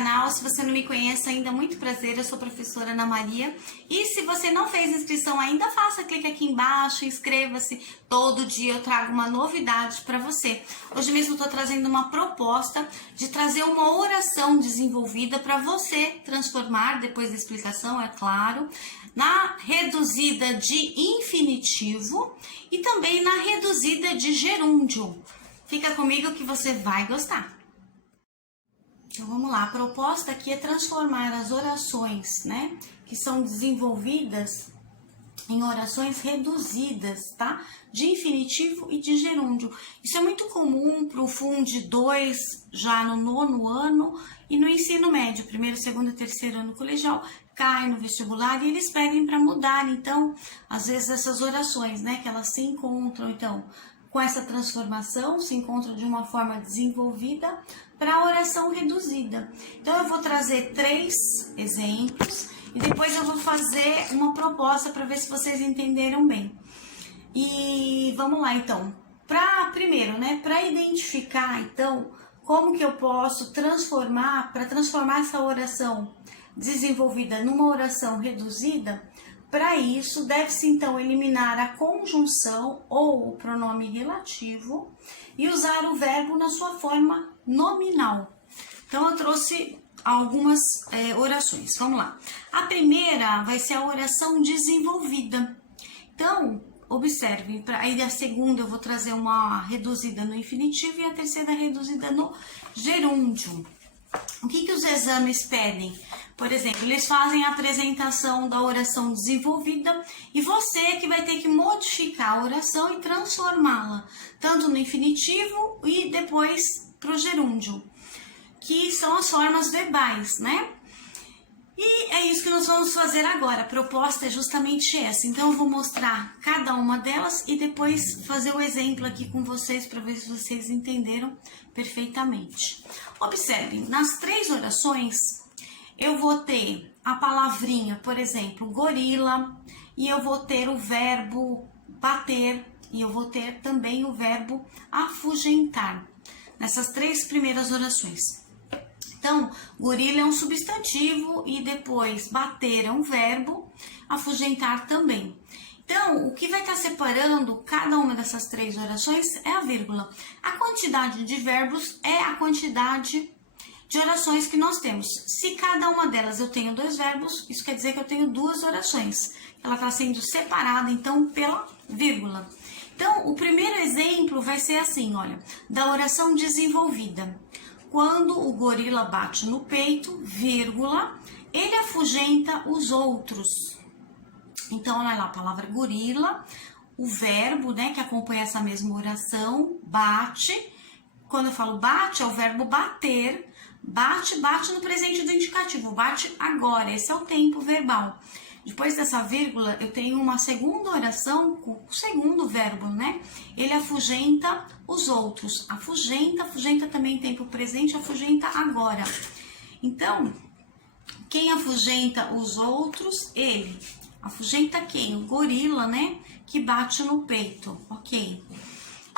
canal. Se você não me conhece ainda, muito prazer, eu sou a professora Ana Maria. E se você não fez inscrição ainda, faça, clique aqui embaixo, inscreva-se. Todo dia eu trago uma novidade para você. Hoje mesmo eu estou trazendo uma proposta de trazer uma oração desenvolvida para você transformar, depois da explicação, é claro, na reduzida de infinitivo e também na reduzida de gerúndio. Fica comigo que você vai gostar. Então vamos lá, a proposta aqui é transformar as orações, né, que são desenvolvidas em orações reduzidas, tá? De infinitivo e de gerúndio. Isso é muito comum para o Fund 2 já no 9º ano e no ensino médio, 1º, 2º e 3º ano colegial, cai no vestibular e eles pedem para mudar, então, às vezes essas orações, né, que elas se encontram, então, com essa transformação, se encontram de uma forma desenvolvida para a oração reduzida. Então, eu vou trazer 3 exemplos e depois eu vou fazer uma proposta para ver se vocês entenderam bem. E vamos lá, então. Primeiro, né, para identificar, então, como que eu posso transformar essa oração desenvolvida numa oração reduzida. Para isso, deve-se então eliminar a conjunção ou o pronome relativo e usar o verbo na sua forma nominal. Então, eu trouxe algumas orações. Vamos lá. A primeira vai ser a oração desenvolvida. Então, observe, aí a segunda eu vou trazer uma reduzida no infinitivo e a terceira reduzida no gerúndio. O que os exames pedem? Por exemplo, eles fazem a apresentação da oração desenvolvida e você que vai ter que modificar a oração e transformá-la, tanto no infinitivo e depois para o gerúndio, que são as formas verbais, né? E é isso que nós vamos fazer agora. A proposta é justamente essa. Então, eu vou mostrar cada uma delas e depois fazer o exemplo aqui com vocês para ver se vocês entenderam perfeitamente. Observem, nas 3 orações, eu vou ter a palavrinha, por exemplo, gorila, e eu vou ter o verbo bater, e eu vou ter também o verbo afugentar, nessas 3 primeiras orações. Então, gorila é um substantivo e depois bater é um verbo, afugentar também. Então, o que vai estar separando cada uma dessas 3 orações é a vírgula. A quantidade de verbos é a quantidade de orações que nós temos. Se cada uma delas eu tenho 2 verbos, isso quer dizer que eu tenho 2 orações. Ela está sendo separada, então, pela vírgula. Então, o primeiro exemplo vai ser assim, olha, da oração desenvolvida. Quando o gorila bate no peito, vírgula, ele afugenta os outros. Então, olha lá, a palavra gorila, o verbo, né, que acompanha essa mesma oração, bate. Quando eu falo bate, é o verbo bater. Bate, bate no presente do indicativo, bate agora, esse é o tempo verbal. Depois dessa vírgula, eu tenho uma segunda oração com o segundo verbo, né? Ele afugenta os outros. Afugenta, afugenta também tempo presente, afugenta agora. Então, quem afugenta os outros? Ele. Afugenta quem? O gorila, né? Que bate no peito, ok?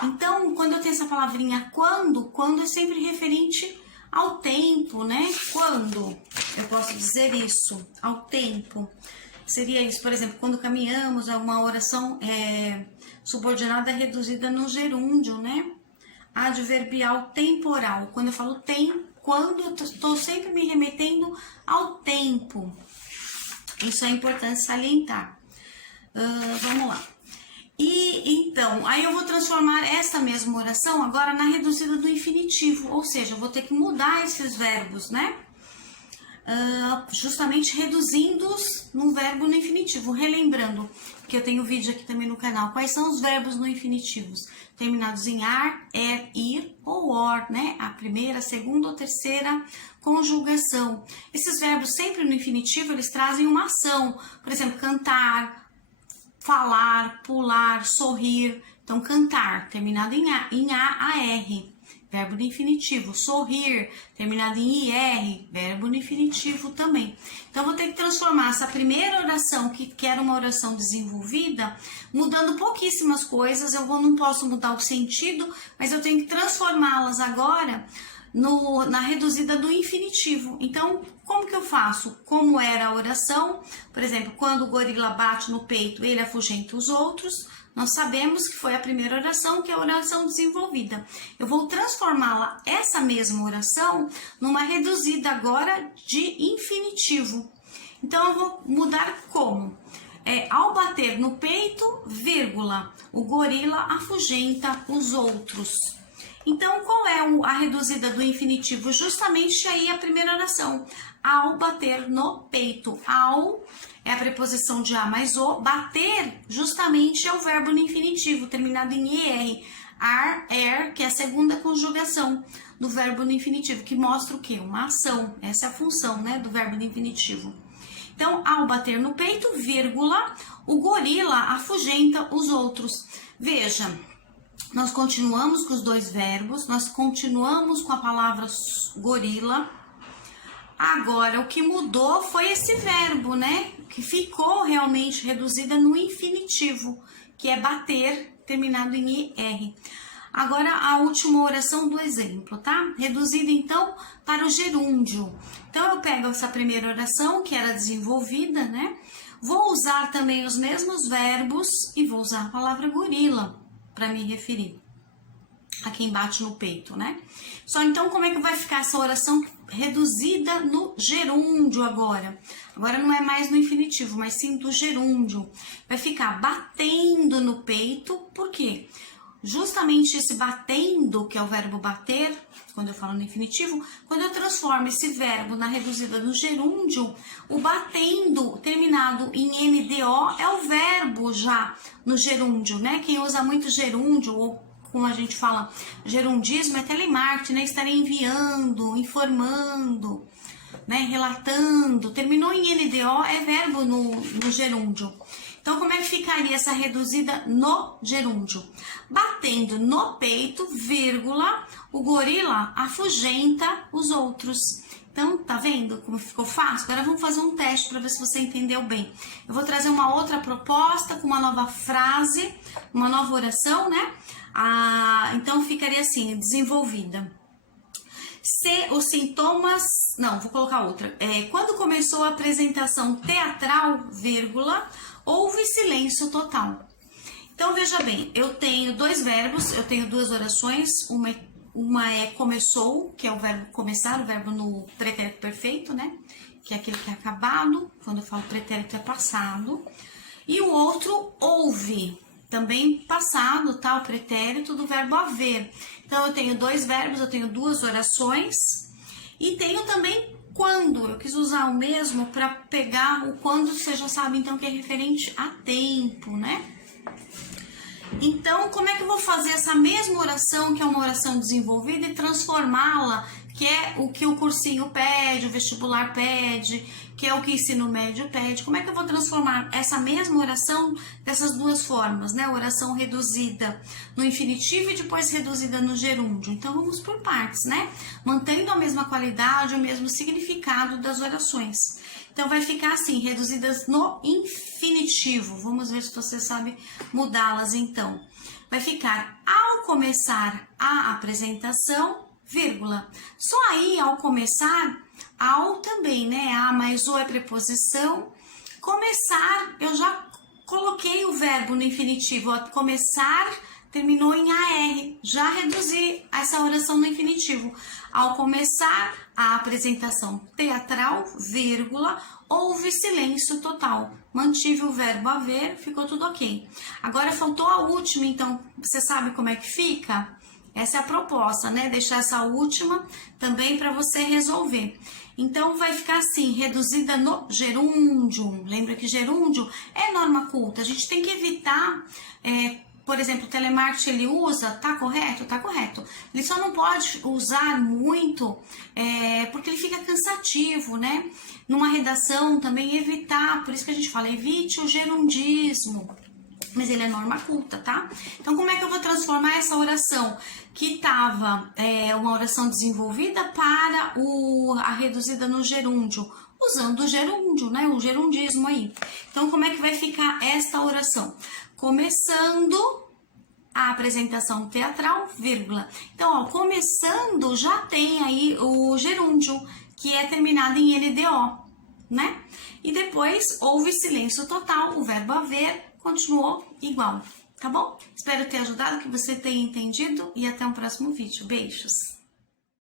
Então, quando eu tenho essa palavrinha quando é sempre referente ao tempo, né? Quando eu posso dizer isso? Ao tempo. Seria isso, por exemplo, quando caminhamos, é uma oração subordinada reduzida no gerúndio, né? Adverbial temporal. Quando eu falo quando eu estou sempre me remetendo ao tempo. Isso é importante salientar. Vamos lá. E então, aí eu vou transformar essa mesma oração agora na reduzida do infinitivo, ou seja, eu vou ter que mudar esses verbos, né? Justamente reduzindo-os num verbo no infinitivo. Relembrando que eu tenho vídeo aqui também no canal. Quais são os verbos no infinitivo? Terminados em ar, ir ou or, né? A primeira, a segunda ou terceira conjugação. Esses verbos sempre no infinitivo, eles trazem uma ação. Por exemplo, cantar, falar, pular, sorrir. Então, cantar, terminado em a, R. Verbo no infinitivo. Sorrir, terminado em IR, verbo no infinitivo também. Então, eu vou ter que transformar essa primeira oração, que era uma oração desenvolvida, mudando pouquíssimas coisas. Eu não posso mudar o sentido, mas eu tenho que transformá-las agora na reduzida do infinitivo. Então, como que eu faço? Como era a oração? Por exemplo, quando o gorila bate no peito, ele afugenta os outros. Nós sabemos que foi a primeira oração, que é a oração desenvolvida. Eu vou transformá-la, essa mesma oração, numa reduzida agora de infinitivo. Então, eu vou mudar como? Ao bater no peito, vírgula, o gorila afugenta os outros. Então, qual é a reduzida do infinitivo? Justamente aí a primeira oração. Ao bater no peito. Ao é a preposição de a mais o. Bater, justamente, é o verbo no infinitivo, terminado em er. Ar, que é a segunda conjugação do verbo no infinitivo, que mostra o quê? Uma ação. Essa é a função, né, do verbo no infinitivo. Então, ao bater no peito, vírgula, o gorila afugenta os outros. Veja, nós continuamos com os dois verbos, nós continuamos com a palavra gorila. Agora, o que mudou foi esse verbo, né? Que ficou realmente reduzida no infinitivo, que é bater, terminado em er. Agora, a última oração do exemplo, tá? Reduzida, então, para o gerúndio. Então, eu pego essa primeira oração, que era desenvolvida, né? Vou usar também os mesmos verbos e vou usar a palavra gorila para me referir a quem bate no peito, né? Só então, como é que vai ficar essa oração reduzida no gerúndio agora? Agora não é mais no infinitivo, mas sim do gerúndio. Vai ficar batendo no peito, por quê? Justamente esse batendo, que é o verbo bater, quando eu falo no infinitivo, quando eu transformo esse verbo na reduzida do gerúndio, o batendo, terminado em NDO, é o verbo já no gerúndio, né? Quem usa muito gerúndio, ou como a gente fala, gerundismo, é telemarketing, né? Estar enviando, informando, né? Relatando. Terminou em NDO, é verbo no gerúndio. Então, como é que ficaria essa reduzida no gerúndio? Batendo no peito, vírgula, o gorila afugenta os outros. Então, tá vendo como ficou fácil? Agora vamos fazer um teste para ver se você entendeu bem. Eu vou trazer uma outra proposta com uma nova frase, uma nova oração, né? Então, ficaria assim, desenvolvida. Se os sintomas... Não, vou colocar outra. Quando começou a apresentação teatral, vírgula, houve silêncio total. Então, veja bem, eu tenho dois verbos, eu tenho duas orações, uma é começou, que é o verbo começar, o verbo no pretérito perfeito, né? Que é aquele que é acabado, quando eu falo pretérito é passado. E o outro, houve, também passado, tá? O pretérito do verbo haver. Então, eu tenho dois verbos, eu tenho duas orações e tenho também quando. Eu quis usar o mesmo para pegar o quando, você já sabe, então, que é referente a tempo, né? Então, como é que eu vou fazer essa mesma oração, que é uma oração desenvolvida, e transformá-la, que é o que o cursinho pede, o vestibular pede, que é o que o ensino médio pede? Como é que eu vou transformar essa mesma oração dessas duas formas, né? Oração reduzida no infinitivo e depois reduzida no gerúndio. Então, vamos por partes, né? Mantendo a mesma qualidade, o mesmo significado das orações. Então, vai ficar assim, reduzidas no infinitivo. Vamos ver se você sabe mudá-las, então. Vai ficar, ao começar a apresentação, vírgula. Só aí, ao começar, ao também, né? A mais o é preposição. Começar, eu já coloquei o verbo no infinitivo. Ó, começar terminou em AR. Já reduzi essa oração no infinitivo. Ao começar a apresentação teatral, vírgula, houve silêncio total. Mantive o verbo haver, ficou tudo ok. Agora faltou a última, então, você sabe como é que fica? Essa é a proposta, né? Deixar essa última também para você resolver. Então, vai ficar assim, reduzida no gerúndio. Lembra que gerúndio é norma culta. A gente tem que evitar... por exemplo, o telemarketing ele usa, tá correto? Tá correto. Ele só não pode usar muito, porque ele fica cansativo, né? Numa redação também evitar, por isso que a gente fala, evite o gerundismo. Mas ele é norma culta, tá? Então, como é que eu vou transformar essa oração que estava uma oração desenvolvida para a reduzida no gerúndio? Usando o gerúndio, né? O gerundismo aí. Então, como é que vai ficar esta oração? Começando a apresentação teatral, vírgula. Então, ó, começando já tem aí o gerúndio, que é terminado em LDO, né? E depois houve silêncio total, o verbo haver continuou igual, tá bom? Espero ter ajudado, que você tenha entendido e até um próximo vídeo. Beijos!